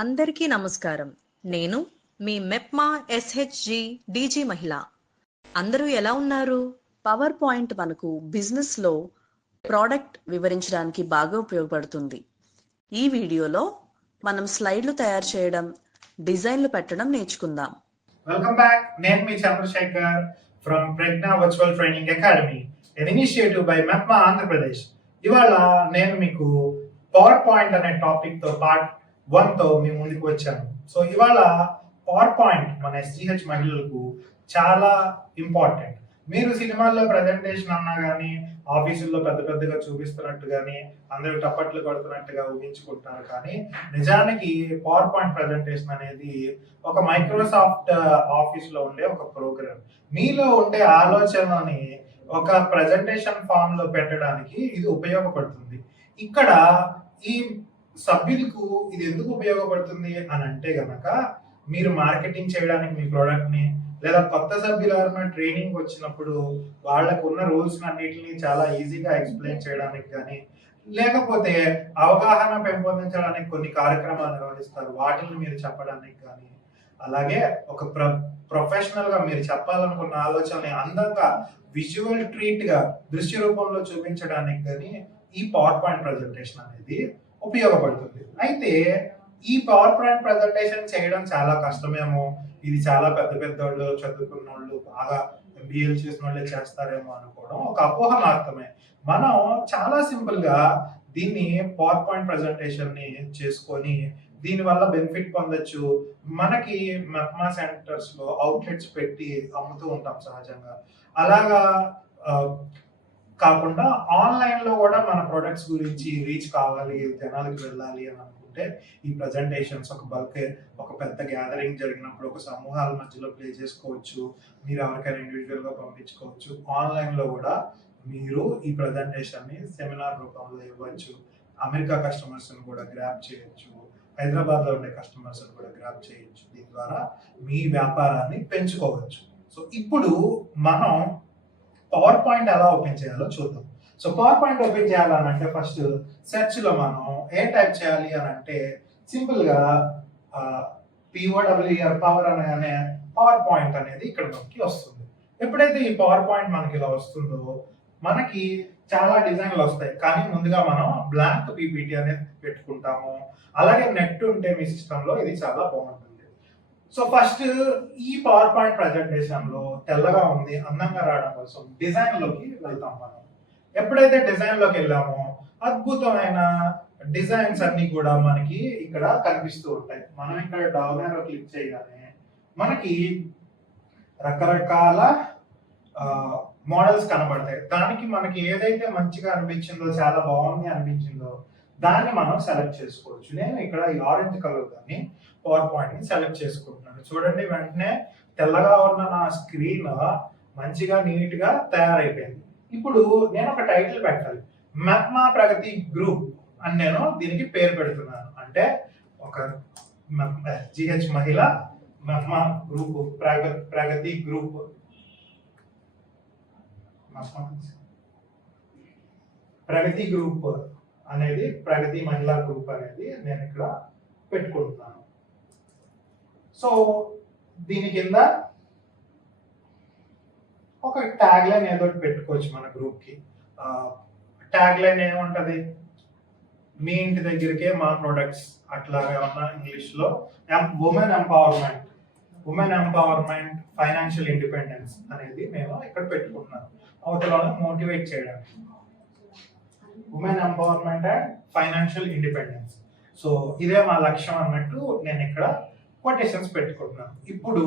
అందరికీ నమస్కారం. నేను మీ మెప్మా ఎస్హెచ్జి డీజీ మహిళ. అందరూ ఎలా ఉన్నారు? పవర్ పాయింట్ మనకు బిజినెస్లో ప్రోడక్ట్ వివరించడానికి బాగా ఉపయోగపడుతుంది. ఈ వీడియోలో మనం స్లైడ్లు తయారు చేయడం, డిజైన్లు పెట్టడం నేర్చుకుందాం. Welcome back. నేను మీ Chandrasekhar from Pragna virtual training academy, an initiative by MEPMA Andhra Pradesh. ఇవాళ నేను మీకు పవర్ పాయింట్ అనే టాపిక్ తో పార్ట్ 1 తో మీ ముందుకు వచ్చాను. సో ఇవాళ పవర్ పాయింట్ మన ఎస్జీహెచ్ మహిళలకు చాలా ఇంపార్టెంట్. మీరు సినిమాల్లో ప్రజెంటేషన్ అన్నా కానీ, ఆఫీసుల్లో పెద్ద పెద్దగా చూపిస్తున్నట్టు కానీ, అందరూ టప్పట్లు కొడుతున్నట్టుగా ఊహించుకుంటున్నారు. కానీ నిజానికి పవర్ పాయింట్ ప్రజెంటేషన్ అనేది ఒక మైక్రోసాఫ్ట్ ఆఫీస్ లో ఉండే ఒక ప్రోగ్రామ్. మీలో ఉండే ఆలోచనని ఒక ప్రజెంటేషన్ ఫామ్ లో పెట్టడానికి ఇది ఉపయోగపడుతుంది. ఇక్కడ ఈ సభ్యులకు ఇది ఎందుకు ఉపయోగపడుతుంది అని అంటే గనక, మీరు మార్కెటింగ్ చేయడానికి మీ ప్రోడక్ట్ ని, లేదా కొత్త సభ్యులు ఎవరైనా ట్రైనింగ్ వచ్చినప్పుడు వాళ్ళకు ఉన్న రూల్స్ అన్నిటిని చాలా ఈజీగా ఎక్స్ప్లెయిన్ చేయడానికి కానీ, లేకపోతే అవగాహన పెంపొందించడానికి కొన్ని కార్యక్రమాలు నిర్వహిస్తారు, వాటిని మీరు చెప్పడానికి కానీ, అలాగే ఒక ప్రొఫెషనల్ గా మీరు చెప్పాలనుకున్న ఆలోచనని అందంగా విజువల్ ట్రీట్ గా దృశ్య రూపంలో చూపించడానికి కానీ ఈ పవర్ పాయింట్ ప్రజెంటేషన్ అనేది ఉపయోగపడుతుంది. అయితే ఈ పవర్ పాయింట్ ప్రజెంటేషన్ చేయడం చాలా కష్టమేమో, ఇది చాలా పెద్ద పెద్ద వాళ్ళు, చదువుకున్న వాళ్ళు, బాగా ఎంబీఏలు చేసిన వాళ్ళే చేస్తారేమో అనుకోవడం ఒక అపోహ మాత్రమే. మనం చాలా సింపుల్ గా దీన్ని పవర్ పాయింట్ ప్రజెంటేషన్ ని చేసుకొని దీని వల్ల బెనిఫిట్ పొందొచ్చు. మనకి మెప్మా సెంటర్స్ లో అవుట్లెట్స్ పెట్టి అమ్ముతూ ఉంటాం సహజంగా. అలాగా కాకుండా ఆన్లైన్ లో కూడా మన ప్రొడక్ట్స్ గురించి రీచ్ కావాలి, జనాలకు వెళ్ళాలి అని అనుకుంటే ఈ ప్రజెంటేషన్స్ ఒక పెద్ద గ్యాదరింగ్ జరిగినప్పుడు ఒక సమూహాల మధ్యలో ప్లే చేసుకోవచ్చు. మీరు ఎవరికైనా ఇండివిజువల్ గా పంపించుకోవచ్చు. ఆన్లైన్ లో కూడా మీరు ఈ ప్రజెంటేషన్ ని సెమినార్ రూపంలో ఇవ్వచ్చు. అమెరికా కస్టమర్స్ ని కూడా గ్రాప్ చేయొచ్చు, హైదరాబాద్ లో ఉండే కస్టమర్స్ ని కూడా గ్రాప్ చేయొచ్చు. దీని ద్వారా మీ వ్యాపారాన్ని పెంచుకోవచ్చు. సో ఇప్పుడు మనం పవర్ పాయింట్ ఎలా ఓపెన్ చేయాలో చూద్దాం. సో పవర్ పాయింట్ ఓపెన్ చేయాలనంటే ఫస్ట్ సెర్చ్ లో మనం ఏం టైప్ చేయాలి అని అంటే, సింపుల్ గా POWER పవర్ అనే పవర్ పాయింట్ అనేది ఇక్కడ మనకి వస్తుంది. ఎప్పుడైతే ఈ పవర్ పాయింట్ మనకి ఇలా వస్తుందో మనకి చాలా డిజైన్లు వస్తాయి. కానీ ముందుగా మనం బ్లాంక్ పీపీటీ అనేది పెట్టుకుంటాము. అలాగే నెట్ ఉంటే మీ సిస్టమ్ లో ఇది చాలా బాగుంటుంది. సో ఫస్ట్ ఈ పవర్ పాయింట్ ప్రజెంటేషన్ లో తెల్లగా ఉంది, అందంగా రావడం కోసం డిజైన్ లోకి వెళ్తాం మనం. ఎప్పుడైతే డిజైన్ లోకి వెళ్ళామో అద్భుతమైన డిజైన్స్ అన్ని కూడా మనకి ఇక్కడ కనిపిస్తూ ఉంటాయి. మనం ఇక్కడ డౌన్ యారో క్లిక్ చేయగానే మనకి రకరకాల మోడల్స్ కనబడతాయి. దానికి మనకి ఏదైతే మంచిగా అనిపించిందో, చాలా బాగుంది అనిపించిందో దాన్ని మనం సెలెక్ట్ చేసుకోవచ్చు. నేను ఇక్కడ ఈ ఆరెంజ్ కలర్ దాన్ని పవర్ పాయింట్ ని సెలెక్ట్ చేసుకుంటున్నాను. చూడండి, వెంటనే తెల్లగా ఉన్న నా స్క్రీన్ మంచిగా నీట్ గా తయారైపోయింది. ఇప్పుడు నేను ఒక టైటిల్ పెట్టాలి. మెప్మా ప్రగతి గ్రూప్ అని నేను దీనికి పేరు పెడుతున్నాను. అంటే ఒక జిహెచ్ మహిళ మెప్మా గ్రూప్, ప్రగతి గ్రూప్, ప్రగతి గ్రూప్ అనేది, ప్రగతి మహిళా గ్రూప్ అనేది నేను ఇక్కడ పెట్టుకుంటున్నాను. సో దీని కింద ఒక ట్యాగ్ లైన్ ఏదో పెట్టుకోవచ్చు మన గ్రూప్ కి. ట్యాగ్ లైన్ ఏముంటది, మీ ఇంటి దగ్గరికే మా ప్రొడక్ట్స్, అట్లాగే ఉన్న ఇంగ్లీష్ లో ఉమెన్ ఎంపవర్మెంట్, ఫైనాన్షియల్ ఇండిపెండెన్స్ అనేది నేను ఇక్కడ పెట్టుకుంటున్నాను. అవతల మోటివేట్ చేయడానికి women empowerment and financial independence. So ఇదే మా లక్ష్యం అన్నట్టు నేను ఇక్కడ కొటేషన్స్ పెట్టుకుంటున్నాను. ఇప్పుడు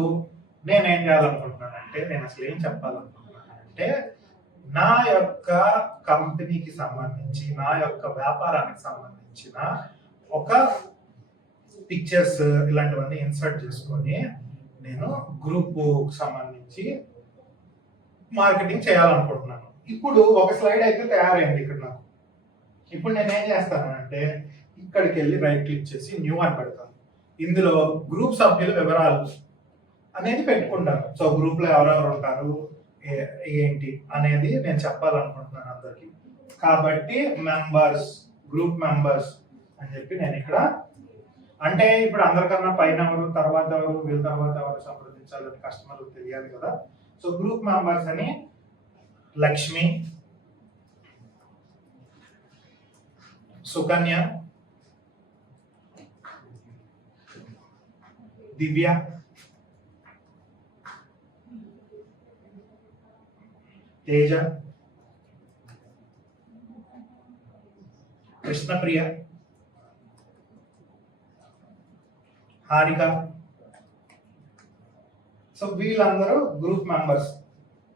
నేనేం చేయాలనుకుంటున్నాను అంటే, నేను అసలు ఏం చెప్పాలనుకుంటున్నాను అంటే, నా యొక్క కంపెనీకి సంబంధించి, నా యొక్క వ్యాపారానికి సంబంధించిన ఒక పిక్చర్స్ ఇలాంటివన్నీ ఇన్సర్ట్ చేసుకొని నేను గ్రూప్ సంబంధించి మార్కెటింగ్ చేయాలనుకుంటున్నాను. ఇప్పుడు ఒక స్లైడ్ అయితే తయారైంది ఇక్కడ నాకు. ఇప్పుడు నేను ఏం చేస్తానంటే, ఇక్కడికి వెళ్ళి రైట్ క్లిక్ చేసి న్యూ అని పెడతాను. ఇందులో గ్రూప్ సభ్యుల వివరాలు అనేది పెట్టుకుంటాను. సో గ్రూప్ లో ఎవరెవరు ఉంటారు, ఏంటి అనేది నేను చెప్పాలనుకుంటున్నాను అందరికి. కాబట్టి మెంబర్స్, గ్రూప్ మెంబర్స్ అని చెప్పి నేను ఇక్కడ అంటే ఇప్పుడు అందరికన్నా పైన ఎవరు, తర్వాత ఎవరు, వీళ్ళ తర్వాత ఎవరు సంప్రదించాలని కస్టమర్లకు తెలియాలి కదా. సో గ్రూప్ మెంబర్స్ అని లక్ష్మి, సుకన్య, దివ్య, తేజ, కృష్ణప్రియ, హారిక. సో వీళ్ళందరూ గ్రూప్ మెంబర్స్.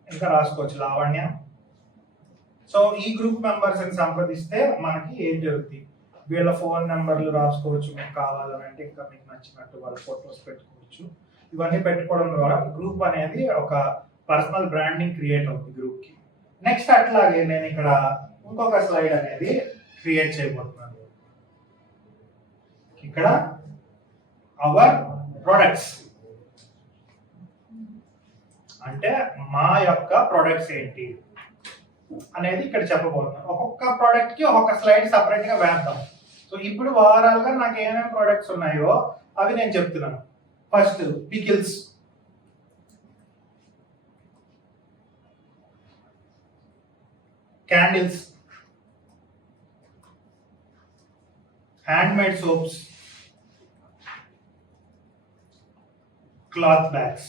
ఇంకా రాసుకోవచ్చు లావణ్య. సో ఈ గ్రూప్ మెంబర్స్ అని సంప్రదిస్తే మనకి ఏం జరుగుతుంది, వీళ్ళ ఫోన్ నెంబర్లు రాసుకోవచ్చు మీకు కావాలని, అంటే ఇంకా మీకు నచ్చినట్టు వాళ్ళ ఫొటోస్ పెట్టుకోవచ్చు. ఇవన్నీ పెట్టుకోవడం ద్వారా గ్రూప్ అనేది ఒక పర్సనల్ బ్రాండింగ్ క్రియేట్ అవుతుంది గ్రూప్ కి. నెక్స్ట్ అట్లాగే నేను ఇక్కడ ఇంకొక స్లైడ్ అనేది క్రియేట్ చేయబోతున్నాను. ఇక్కడ అవర్ ప్రొడక్ట్స్ అంటే మా యొక్క ప్రొడక్ట్స్ ఏంటి అనేది ఇక్కడ చెప్పబోతున్నాను. ఒక్కొక్క ప్రోడక్ట్ కి ఒక్కొక్క స్లైడ్ సపరేట్ గా వేద్దాం. సో ఇప్పుడు ఓవరాల్ గా నాకు ఏమేమి ప్రొడక్ట్స్ ఉన్నాయో అవి నేను చెప్తున్నాను. First pickles, candles, handmade soaps, cloth bags.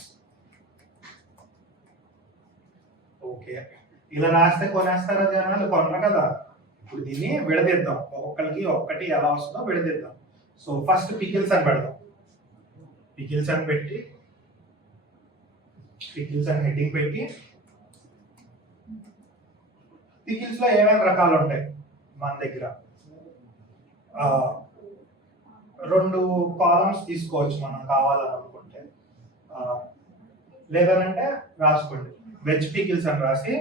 Okay, ఇలా రాస్తే కొనేస్తారా జనాలు? కొనరు కదా. ఇప్పుడు దీన్ని విడదీద్దాం, ఒక్కొక్కరికి ఒక్కటి ఎలా వస్తుందో విడదీద్దాం. సో ఫస్ట్ పికిల్స్ అని పెడదాం. పికిల్స్ అని పెట్టి, పికిల్స్ అని హెడ్డింగ్ పెట్టి, పికిల్స్ లో ఏమేమి రకాలు ఉంటాయి మన దగ్గర? 2 కాలమ్స్ తీసుకోవచ్చు మనం కావాలని అనుకుంటే. లేదనంటే రాసుకోండి, వెజ్ పికిల్స్ అని రాసి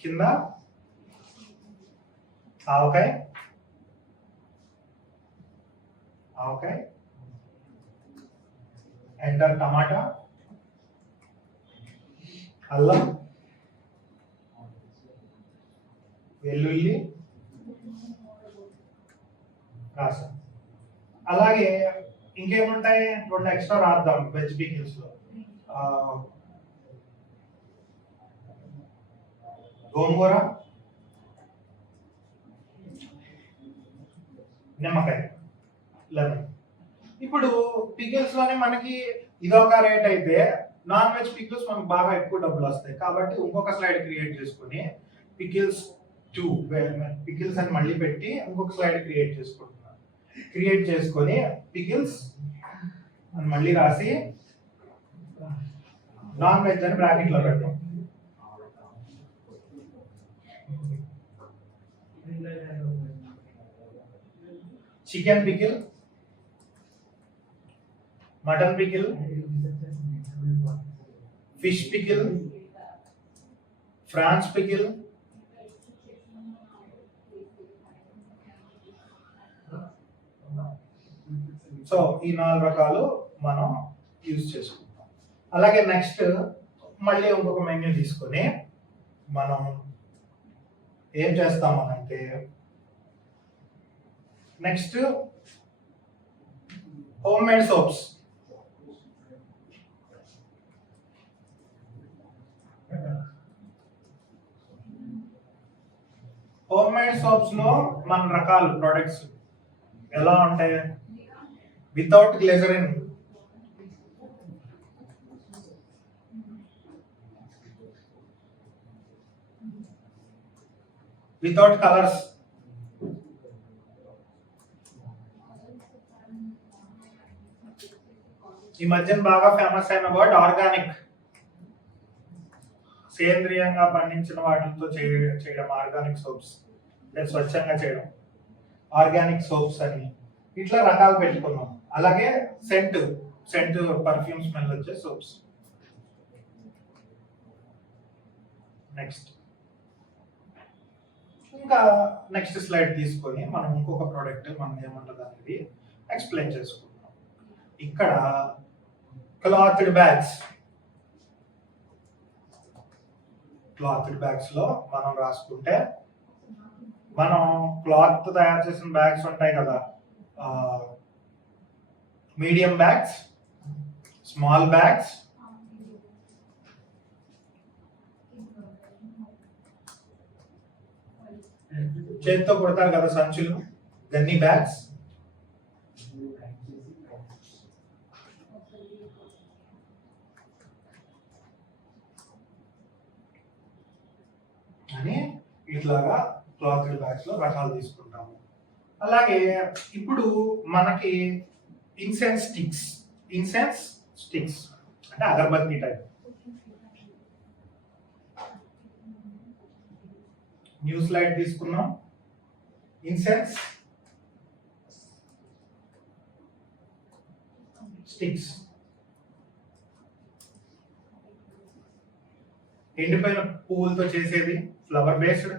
కింద ఆవకాయ, ఎంటర్ టమాటా, అల్లం, వెల్లుల్లి రాసాం. అలాగే ఇంకేముంటాయి, 2 ఎక్స్ట్రా రాద్దాం వెజ్ పికిల్స్ లో. గోంగూర, నిమ్మకాయ, లెమన్. ఇప్పుడు పికిల్స్ లోనే మనకి ఇదొక రేట్ అయితే నాన్ వెజ్ పికిల్స్ మనకు బాగా ఎక్కువ డబ్బులు వస్తాయి. కాబట్టి ఇంకొక స్లైడ్ క్రియేట్ చేసుకుని పికిల్స్ 2 పికిల్స్ అని మళ్ళీ పెట్టి ఇంకొక స్లైడ్ క్రియేట్ చేసుకుంటున్నాను. క్రియేట్ చేసుకొని పికిల్స్ అని మళ్ళీ రాసి నాన్ వెజ్ అని బ్రాకెట్ లో పెట్టాం. Chicken pickle, mutton pickle, fish pickle, prawns pickle, so ఈ 4 రకాలు మనం యూజ్ చేసుకుంటాం. అలాగే నెక్స్ట్ మళ్ళీ ఇంకొక మెన్యూ తీసుకొని మనం ఏం చేస్తామనంటే, next home made soaps. Home made soaps లో మన రకాలు ప్రొడక్ట్స్ ఎలా ఉంటాయి? వితౌట్ గ్లిజరిన్, వితౌట్ కలర్స్, ఈ మధ్యన బాగా ఫేమస్ అయిన వర్డ్ ఆర్గానిక్. సేంద్రియంగా పండించిన వాటితో చేయడం ఆర్గానిక్ సోప్స్, లేదా స్వచ్ఛంగా చేయడం ఆర్గానిక్ సోప్స్ అని ఇట్లా రకాలు పెట్టుకున్నాం. అలాగే సెంట్ పర్ఫ్యూమ్ స్మెల్ వచ్చే సోప్స్. నెక్స్ట్ ఇంకా నెక్స్ట్ స్లైడ్ తీసుకొని మనం ఇంకొక ప్రోడక్ట్ మనం ఏమంటుంది అనేది ఎక్స్ప్లెయిన్ చేసుకుంటాం. ఇక్కడ క్లాత్డ్ బ్యాగ్స్ లో మనం రాసుకుంటే, మనం క్లాత్ తయారు చేసిన బ్యాగ్స్ ఉంటాయి కదా, మీడియం బ్యాగ్స్, స్మాల్ బ్యాగ్స్, చేతితో కొడతారు కదా సంచులు, గన్ని బ్యాగ్స్, అని ఇట్లాగా క్లాత్ బ్యాగ్స్ లో రకాలు తీసుకుంటాము. అలాగే ఇప్పుడు మనకి ఇన్సెన్స్ స్టిక్స్ అంటే అగరబత్తి టైప్, న్యూస్ లైట్ తీసుకున్నాం, ఇన్సెన్స్ స్టిక్స్, ఎండిపోయిన పువ్వులతో చేసేది flower based,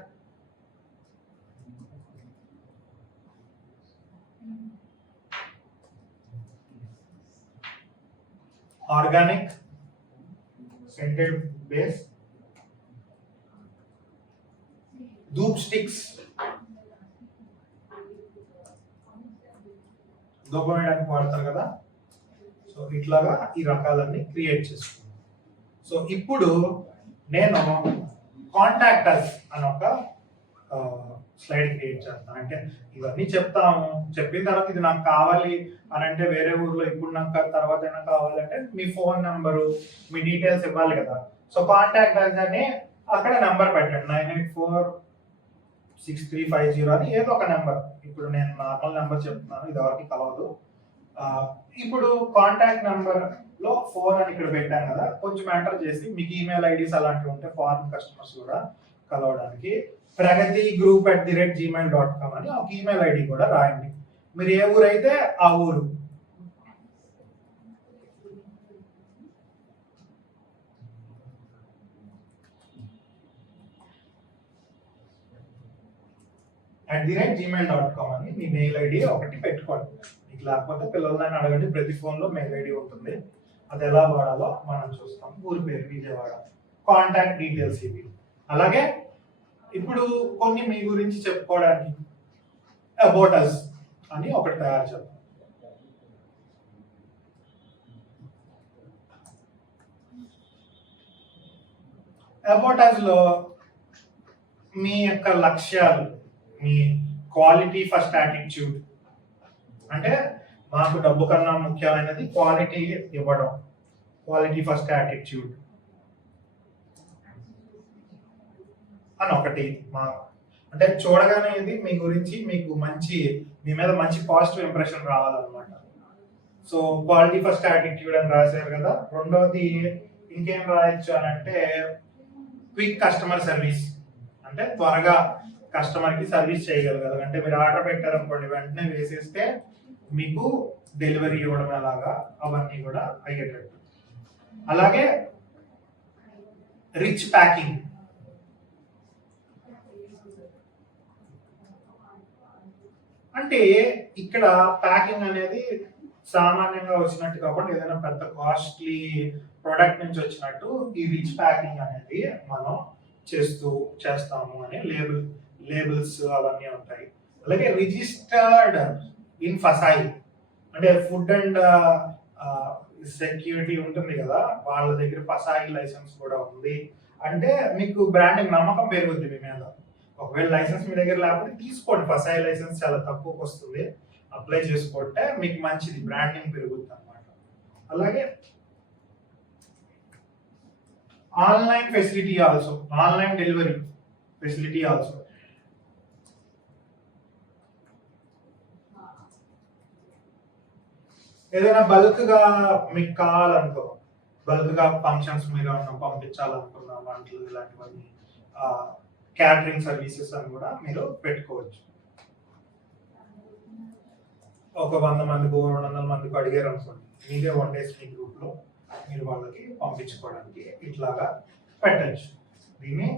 organic scented base, dhoop sticks దూపం వేయడానికి వాడతారు కదా. సో ఇట్లాగా ఈ రకాలన్నీ క్రియేట్ చేసుకున్నాం. సో ఇప్పుడు నేను కాంటాక్టర్స్ అని ఒక స్లైడ్ క్రియేట్ చేస్తాను. అంటే ఇవన్నీ చెప్తాము, చెప్పిన తర్వాత ఇది నాకు కావాలి అని అంటే వేరే ఊర్లో ఇప్పుడు నాకు తర్వాత అయినా కావాలంటే మీ ఫోన్ నెంబరు, మీ డీటెయిల్స్ ఇవ్వాలి కదా. సో కాంటాక్టర్స్ అని అక్కడ నెంబర్ పెట్టండి, 984635 అని ఏదో ఒక నెంబర్. ఇప్పుడు నేను నార్మల్ నెంబర్ చెప్తున్నాను, ఇది ఎవరికి కలవదు. ఇప్పుడు కాంటాక్ట్ నెంబర్ లో ఫోన్ అని ఇక్కడ పెట్టాను కదా, కొంచెం ఎంటర్ చేసి మీకు ఈమెయిల్ ఐడీస్ అలాంటివి ఉంటే ఫారెన్ కస్టమర్స్ కూడా కలవడానికి pragati@gmail.com అని ఒక ఈమెయిల్ ఐడి కూడా రాయండి. మీరు ఏ ఊరైతే ఆ ఊరు. @gmail.com అని మీ మెయిల్ ఐడి ఒకటి పెట్టుకోండి. మీకు లేకపోతే పిల్లలని అడగండి, ప్రతి ఫోన్ లో మెయిల్ ఐడి ఉంటుంది, అది ఎలా వాడాలో మనం చూస్తాం. ఊరి పేరు విజయవాడ, కాంటాక్ట్ డీటెయిల్స్ ఇవి. అలాగే ఇప్పుడు కొన్ని మీ గురించి చెప్పుకోవడానికి అబౌట్ us అని ఒకటి తయారు చేద్దాం. అబౌట్ us లో మీ యొక్క లక్ష్యాలు, మీ క్వాలిటీ ఫస్ట్ యాటిట్యూడ్, అంటే మాకు డబ్బు కన్నా ముఖ్యమైనది క్వాలిటీ ఇవ్వడం, క్వాలిటీ ఫస్ట్ యాటిట్యూడ్ అని ఒకటి. మా అంటే చూడగానే ఇది మీ గురించి మీకు మంచి, మీ మీద మంచి పాజిటివ్ ఇంప్రెషన్ రావాలన్నమాట. సో క్వాలిటీ ఫస్ట్ యాటిట్యూడ్ అని రాశారు కదా. రెండోది ఇంకేం రాయొచ్చు అని అంటే క్విక్ కస్టమర్ సర్వీస్, అంటే త్వరగా కస్టమర్ కి సర్వీస్ చేయగలగాలి. అంటే మీరు ఆర్డర్ పెట్టారనుకోండి, వెంటనే వేసేస్తే మీకు డెలివరీ ఇవ్వడం ఎలాగా, అవన్నీ కూడా అయ్యేటట్టు. అలాగే రిచ్ ప్యాకింగ్, అంటే ఇక్కడ ప్యాకింగ్ అనేది సామాన్యంగా వచ్చినట్టు కాకుండా ఏదైనా పెద్ద కాస్ట్లీ ప్రొడక్ట్ నుంచి వచ్చినట్టు ఈ రిచ్ ప్యాకింగ్ అనేది మనం చేస్తాము అని లేబుల్స్ అవన్నీ ఉంటాయి. అలాగే రిజిస్టర్డ్ ఇన్ ఫసాయి, అంటే ఫుడ్ అండ్ సెక్యూరిటీ ఉంటుంది కదా, వాళ్ళ దగ్గర ఫసాయి లైసెన్స్ కూడా ఉంది. అంటే మీకు బ్రాండింగ్ నమ్మకం పెరుగుద్ది మీ మీద. ఒకవేళ లైసెన్స్ మీ దగ్గర లేకపోతే తీసుకోండి, ఫసాయి లైసెన్స్ చాలా తక్కువకి వస్తుంది, అప్లై చేసుకుంటే మీకు మంచిది, బ్రాండింగ్ పెరుగుద్ది అన్నమాట. అలాగే online facility also, online delivery facility also. ఏదైనా బల్క్ గా మీకు కావాలనుకో, బల్క్ గా ఫంక్షన్స్ మీరు పంపించాలనుకున్న వంటలు ఇలాంటివన్నీ, క్యాటరింగ్ సర్వీసెస్ అని కూడా మీరు పెట్టుకోవచ్చు. ఒక 100 మందికి 200 మందికి అడిగారు అనుకోండి, మీరే వండేసి మీ గ్రూప్ లో మీరు వాళ్ళకి పంపించుకోవడానికి ఇట్లాగా పెట్టచ్చు. దీన్ని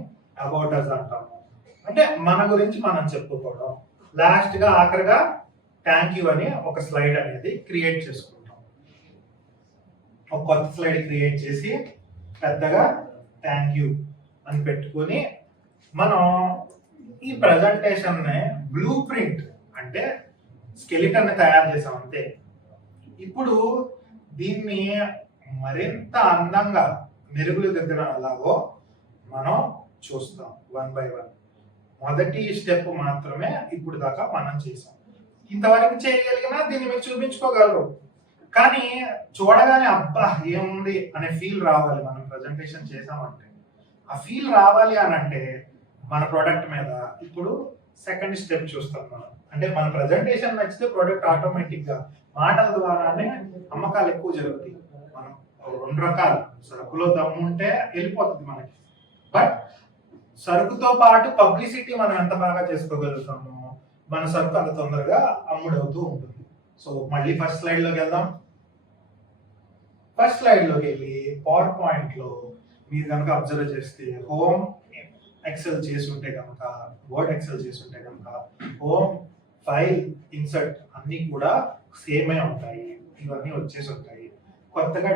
అబౌట్ us అంటాము. అంటే మన గురించి మనం చెప్పుకోవడం. లాస్ట్ గా ఆఖరిగా థ్యాంక్ యూ అని ఒక స్లైడ్ అనేది క్రియేట్ చేసుకుంటాం. ఒక కొత్త స్లైడ్ క్రియేట్ చేసి పెద్దగా థ్యాంక్ యూ అని పెట్టుకొని మనం ఈ ప్రజెంటేషన్ బ్లూ ప్రింట్, అంటే స్కెలిటన్ తయారు చేసాం అంతే. ఇప్పుడు దీన్ని మరింత అందంగా మెరుగులు దిద్దడం ఎలాగో మనం చూస్తాం వన్ బై వన్. మొదటి స్టెప్ మాత్రమే ఇప్పుడు దాకా మనం చేసాం. ఇంతవరకు చేయగలిగినా దీన్ని మీరు చూపించుకోగలరు, కానీ చూడగానే అబ్బా ఏముంది అనే ఫీల్ రావాలి. మనం ప్రజెంటేషన్ చేసామంటే ఆ ఫీల్ రావాలి అని అంటే మన ప్రోడక్ట్ మీద ఇప్పుడు సెకండ్ స్టెప్ చూస్తాం మనం. అంటే మన ప్రజెంటేషన్ నచ్చితే ప్రోడక్ట్ ఆటోమేటిక్ గా మాటల ద్వారానే అమ్మకాలు ఎక్కువ జరుగుతాయి. మనం 2 రకాలు, సరుకులో దమ్ము ఉంటే వెళ్ళిపోతుంది మనకి, బట్ సరుకుతో పాటు పబ్లిసిటీ మనం ఎంత బాగా చేసుకోగలుగుతామో మన సరుకు అంత తొందరగా అమ్ముడవుతూ ఉంటుంది. సో మళ్ళీ ఫస్ట్ స్లైడ్ లోకి వెళ్దాం. ఫస్ట్ స్లైడ్ లోకి వెళ్ళి పవర్ పాయింట్ లో మీరు కనుక అబ్జర్వ్ చేస్తే హోమ్ ఎక్సెల్ చేసి ఉంటే కనుక, వర్డ్ ఎక్సెల్ చేసి ఉంటే కనుక హోమ్, ఫైల్, ఇన్సర్ట్ అన్ని కూడా సేమే ఉంటాయి. ఇవన్నీ వచ్చేసి ఉంటాయి. కొత్తగా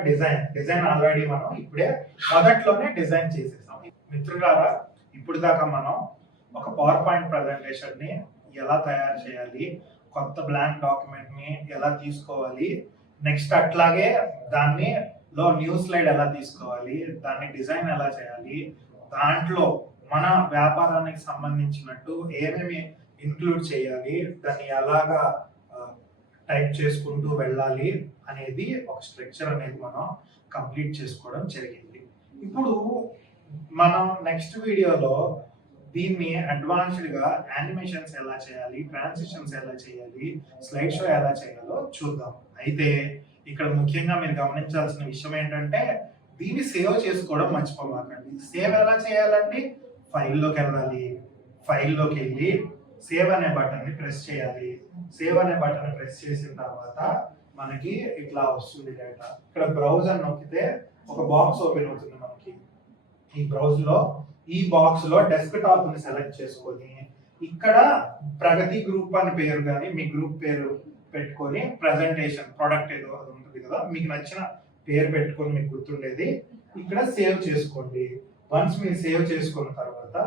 డిజైన్ ఆల్రెడీ మనం ఇప్పుడే మొదట్లోనే డిజైన్ చేసేసాం. మిత్రులారా, ఇప్పుడు దాకా మనం ఒక పవర్ పాయింట్ ప్రజెంటేషన్ ని ఎలా తయారు చేయాలి, కొత్త బ్లాంక్ డాక్యుమెంట్ ని ఎలా తీసుకోవాలి, నెక్స్ట్ అట్లాగే దాన్ని లో న్యూ స్లైడ్ ఎలా తీసుకోవాలి, దాన్ని డిజైన్ ఎలా చేయాలి, దాంట్లో మన వ్యాపారానికి సంబంధించినట్టు ఏమేమి ఇంక్లూడ్ చేయాలి, దాన్ని ఎలాగా టైప్ చేసుకుంటూ వెళ్ళాలి అనేది ఒక స్ట్రక్చర్ అనేది మనం కంప్లీట్ చేసుకోవడం జరిగింది. ఇప్పుడు మనం నెక్స్ట్ వీడియోలో దీన్ని అడ్వాన్స్డ్ గా యానిమేషన్స్ ఎలా చేయాలి, ట్రాన్సిషన్స్ ఎలా చేయాలి, స్లైడ్ షో ఎలా చేయాలో చూద్దాం. అయితే ఇక్కడ ముఖ్యంగా మీరు గమనించాల్సిన విషయం ఏంటంటే దీన్ని సేవ్ చేసుకోవడం మర్చిపోమాకండి. సేవ్ ఎలా చేయాలండి? ఫైల్లోకి వెళ్ళాలి. ఫైల్లోకి వెళ్ళి సేవ్ అనే బటన్ ని ప్రెస్ చేయాలి. సేవ్ అనే బటన్ ప్రెస్ చేసిన తర్వాత మనకి ఇట్లా వస్తుంది డేటా. ఇక్కడ బ్రౌజ్ అని నొక్కితే ఒక బాక్స్ ఓపెన్ అవుతుంది మనకి. ఈ బాక్స్ లో డెస్క్ టాప్ ని సెలెక్ట్ చేసుకొని ఇక్కడ ప్రగతి గ్రూప్ అని పేరు కానీ మీ గ్రూప్ పేరు పెట్టుకొని ప్రజెంటేషన్ ప్రొడక్ట్ ఏదో అది ఉంటుంది కదా, మీకు నచ్చిన పేరు పెట్టుకొని మీకు గుర్తుండేది ఇక్కడ సేవ్ చేసుకోండి. వన్స్ మీరు సేవ్ చేసుకున్న తర్వాత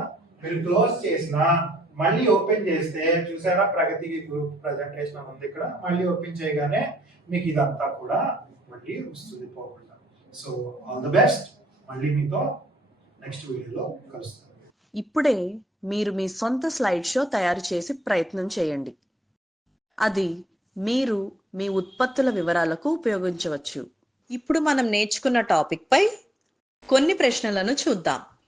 మీరు క్లోజ్ చేసిన మళ్ళీ ఓపెన్ చేస్తే చూసారా ప్రగతి గ్రూప్ ప్రజెంటేషన్ ఉంది ఇక్కడ. మళ్ళీ ఓపెన్ చేయగానే మీకు ఇదంతా కూడా మళ్ళీ వస్తుంది పోకుండా. So all the best. మళ్ళీ మీతో నెక్స్ట్ వీడియోలో కలుస్తాను. ఇప్పుడే మీరు మీ సొంత స్లైడ్ షో తయారు చేసి ప్రయత్నం చేయండి. అది మీరు మీ ఉత్పత్తుల వివరాలకు ఉపయోగించవచ్చు. ఇప్పుడు మనం నేర్చుకున్న టాపిక్ పై కొన్ని ప్రశ్నలను చూద్దాం.